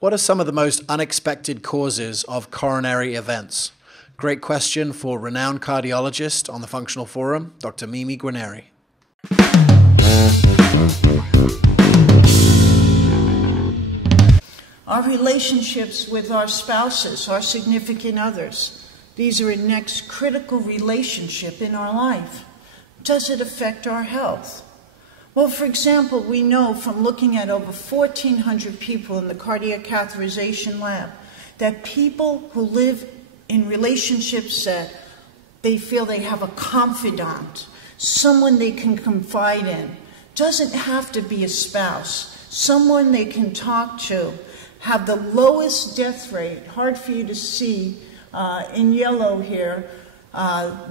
What are some of the most unexpected causes of coronary events? Great question for renowned cardiologist on the Functional Forum, Dr. Mimi Guarneri. Our relationships with our spouses, our significant others, these are a next critical relationship in our life. Does it affect our health? Well, for example, we know from looking at over 1,400 people in the cardiac catheterization lab that people who live in relationships that they feel they have a confidant, someone they can confide in, doesn't have to be a spouse, someone they can talk to, have the lowest death rate. Hard for you to see in yellow here.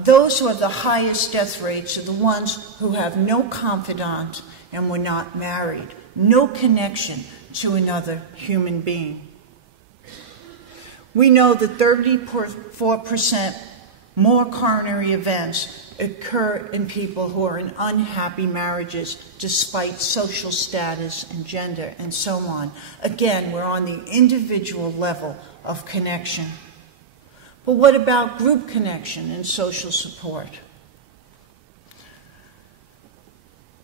Those who have the highest death rates are the ones who have no confidant and were not married, no connection to another human being. We know that 34% more coronary events occur in people who are in unhappy marriages despite social status and gender and so on. Again, we're on the individual level of connection. But what about group connection and social support?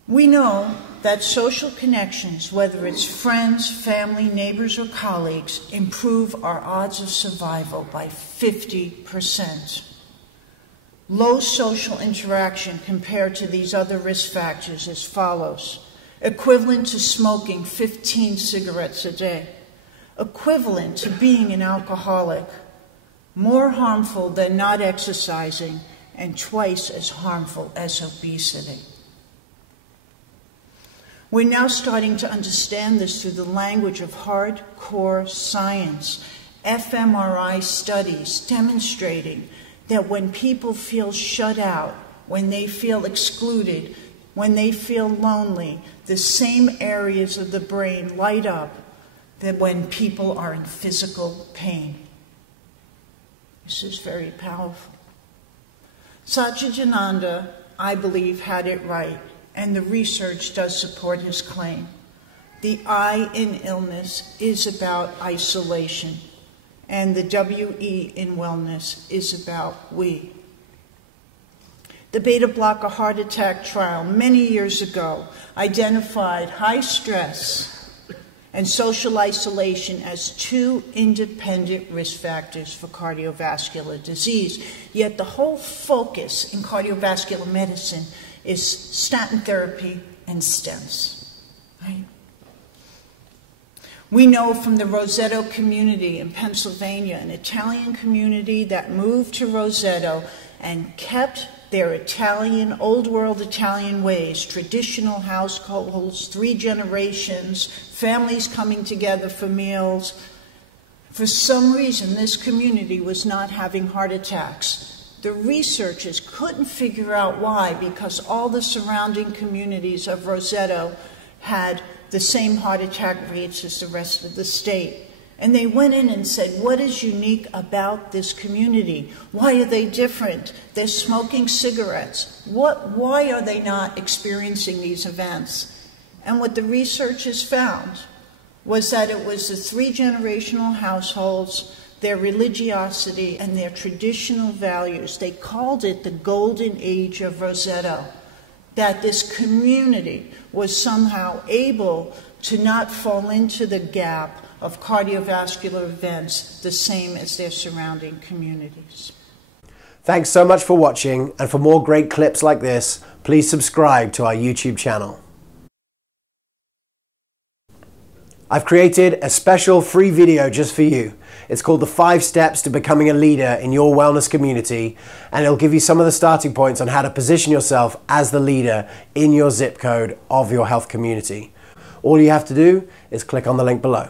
We know that social connections, whether it's friends, family, neighbors, or colleagues, improve our odds of survival by 50%. Low social interaction compared to these other risk factors as follows. Equivalent to smoking 15 cigarettes a day. Equivalent to being an alcoholic. More harmful than not exercising, and twice as harmful as obesity. We're now starting to understand this through the language of hardcore science, fMRI studies demonstrating that when people feel shut out, when they feel excluded, when they feel lonely, the same areas of the brain light up than when people are in physical pain. This is very powerful. Satchidananda, I believe, had it right, and the research does support his claim. The I in illness is about isolation, and the WE in wellness is about we. The beta blocker heart attack trial many years ago identified high stress and social isolation as two independent risk factors for cardiovascular disease. Yet the whole focus in cardiovascular medicine is statin therapy and stents, right? We know from the Roseto community in Pennsylvania, an Italian community that moved to Roseto and kept their Italian, old world Italian ways, traditional households, 3 generations, families coming together for meals. For some reason, this community was not having heart attacks. The researchers couldn't figure out why, because all the surrounding communities of Roseto had the same heart attack rates as the rest of the state. And they went in and said, what is unique about this community? Why are they different? They're smoking cigarettes. Why are they not experiencing these events? And what the researchers found was that it was the 3 generational households, their religiosity, and their traditional values. They called it the golden age of Roseto, that this community was somehow able to not fall into the gap of cardiovascular events the same as their surrounding communities. Thanks so much for watching, and for more great clips like this, please subscribe to our YouTube channel. I've created a special free video just for you. It's called the 5 Steps to Becoming a Leader in Your Wellness Community, and it'll give you some of the starting points on how to position yourself as the leader in your zip code of your health community. All you have to do is click on the link below.